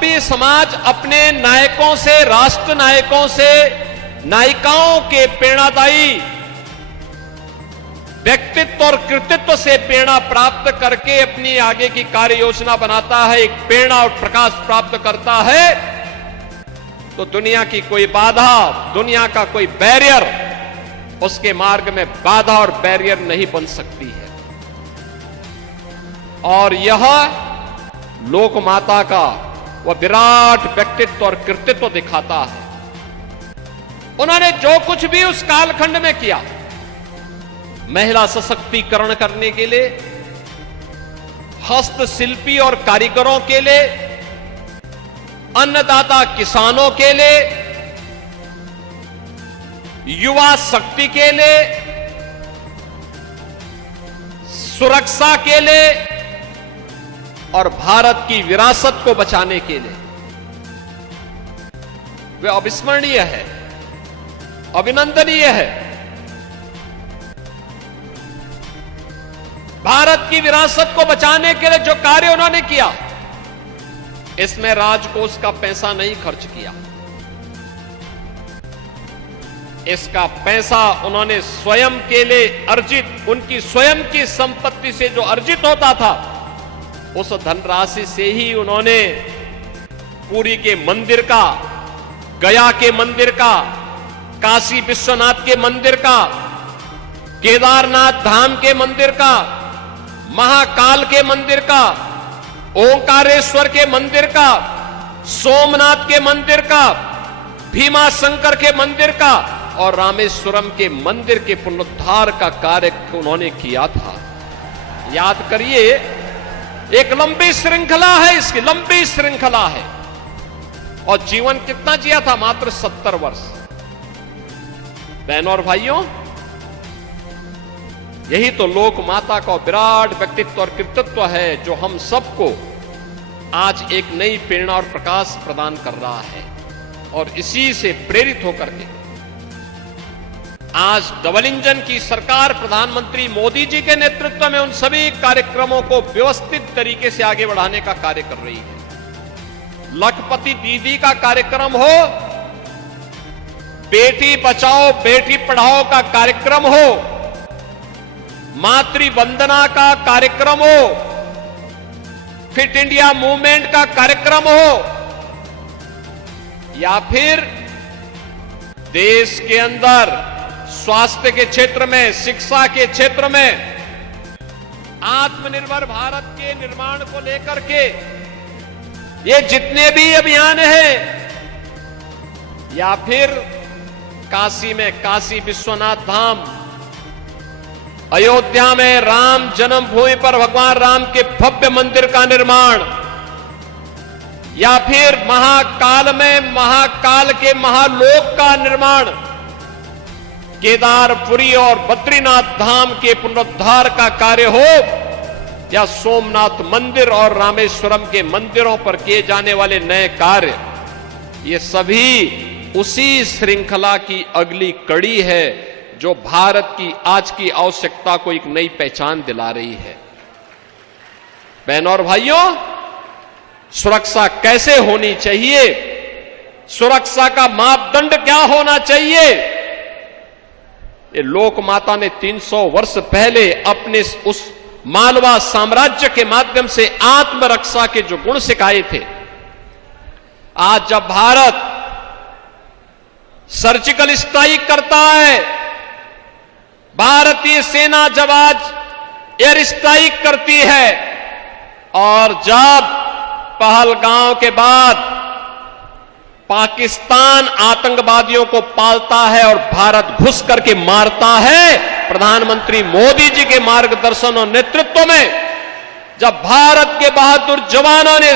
भी समाज अपने नायकों से, राष्ट्र नायकों से, नायिकाओं के प्रेरणादायी व्यक्तित्व और कृतित्व से प्रेरणा प्राप्त करके अपनी आगे की कार्य योजना बनाता है, एक प्रेरणा और प्रकाश प्राप्त करता है, तो दुनिया की कोई बाधा, दुनिया का कोई बैरियर उसके मार्ग में बाधा और बैरियर नहीं बन सकती है। और यह लोक माता का वह विराट व्यक्तित्व और कृतित्व दिखाता है। उन्होंने जो कुछ भी उस कालखंड में किया, महिला सशक्तिकरण करने के लिए, हस्तशिल्पी और कारीगरों के लिए, अन्नदाता किसानों के लिए, युवा शक्ति के लिए, सुरक्षा के लिए और भारत की विरासत को बचाने के लिए वे अविस्मरणीय है, अभिनंदनीय है। भारत की विरासत को बचाने के लिए जो कार्य उन्होंने किया, इसमें राजकोष का पैसा नहीं खर्च किया। इसका पैसा उन्होंने स्वयं के लिए अर्जित, उनकी स्वयं की संपत्ति से जो अर्जित होता था, उस धनराशि से ही उन्होंने पुरी के मंदिर का, गया के मंदिर का, काशी विश्वनाथ के मंदिर का, केदारनाथ धाम के मंदिर का, महाकाल के मंदिर का, ओंकारेश्वर के मंदिर का, सोमनाथ के मंदिर का, भीमा शंकर के मंदिर का और रामेश्वरम के मंदिर के पुनरुद्धार का कार्य उन्होंने किया था। याद करिए, एक लंबी श्रृंखला है, इसकी लंबी श्रृंखला है। और जीवन कितना जिया था? मात्र 70 वर्ष। बहनों और भाइयों, यही तो लोक माता का विराट व्यक्तित्व और कृतित्व है जो हम सबको आज एक नई प्रेरणा और प्रकाश प्रदान कर रहा है। और इसी से प्रेरित होकर के आज डबल इंजन की सरकार प्रधानमंत्री मोदी जी के नेतृत्व में उन सभी कार्यक्रमों को व्यवस्थित तरीके से आगे बढ़ाने का कार्य कर रही है। लखपति दीदी का कार्यक्रम हो, बेटी बचाओ बेटी पढ़ाओ का कार्यक्रम हो, मातृ वंदना का कार्यक्रम हो, फिट इंडिया मूवमेंट का कार्यक्रम हो, या फिर देश के अंदर स्वास्थ्य के क्षेत्र में, शिक्षा के क्षेत्र में आत्मनिर्भर भारत के निर्माण को लेकर के ये जितने भी अभियान हैं, या फिर काशी में काशी विश्वनाथ धाम, अयोध्या में राम जन्मभूमि पर भगवान राम के भव्य मंदिर का निर्माण, या फिर महाकाल में महाकाल के महालोक का निर्माण, केदारपुरी और बद्रीनाथ धाम के पुनरुद्धार का कार्य हो, या सोमनाथ मंदिर और रामेश्वरम के मंदिरों पर किए जाने वाले नए कार्य, ये सभी उसी श्रृंखला की अगली कड़ी है जो भारत की आज की आवश्यकता को एक नई पहचान दिला रही है। बहनों और भाइयों, सुरक्षा कैसे होनी चाहिए, सुरक्षा का मापदंड क्या होना चाहिए, ये लोक माता ने 300 वर्ष पहले अपने उस मालवा साम्राज्य के माध्यम से आत्मरक्षा के जो गुण सिखाए थे। आज जब भारत सर्जिकल स्ट्राइक करता है, भारतीय सेना जब आज एयर स्ट्राइक करती है, और जब पहलगांव के बाद पाकिस्तान आतंकवादियों को पालता है और भारत घुस करके मारता है, प्रधानमंत्री मोदी जी के मार्गदर्शन और नेतृत्व में जब भारत के बहादुर जवानों ने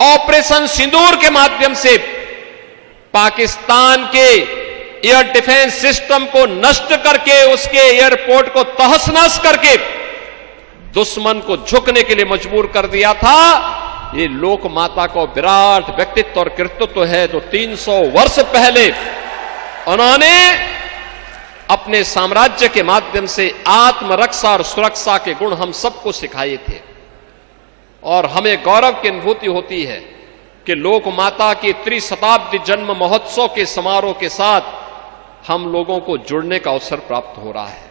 ऑपरेशन सिंदूर के माध्यम से पाकिस्तान के एयर डिफेंस सिस्टम को नष्ट करके उसके एयरपोर्ट को तहस नहस करके दुश्मन को झुकने के लिए मजबूर कर दिया था, ये लोक माता को विराट व्यक्तित्व और कृतित्व है जो 300 वर्ष पहले उन्होंने अपने साम्राज्य के माध्यम से आत्मरक्षा और सुरक्षा के गुण हम सबको सिखाए थे। और हमें गौरव की अनुभूति होती है कि लोक माता की त्रिशताब्दी जन्म महोत्सव के समारोह के साथ हम लोगों को जुड़ने का अवसर प्राप्त हो रहा है।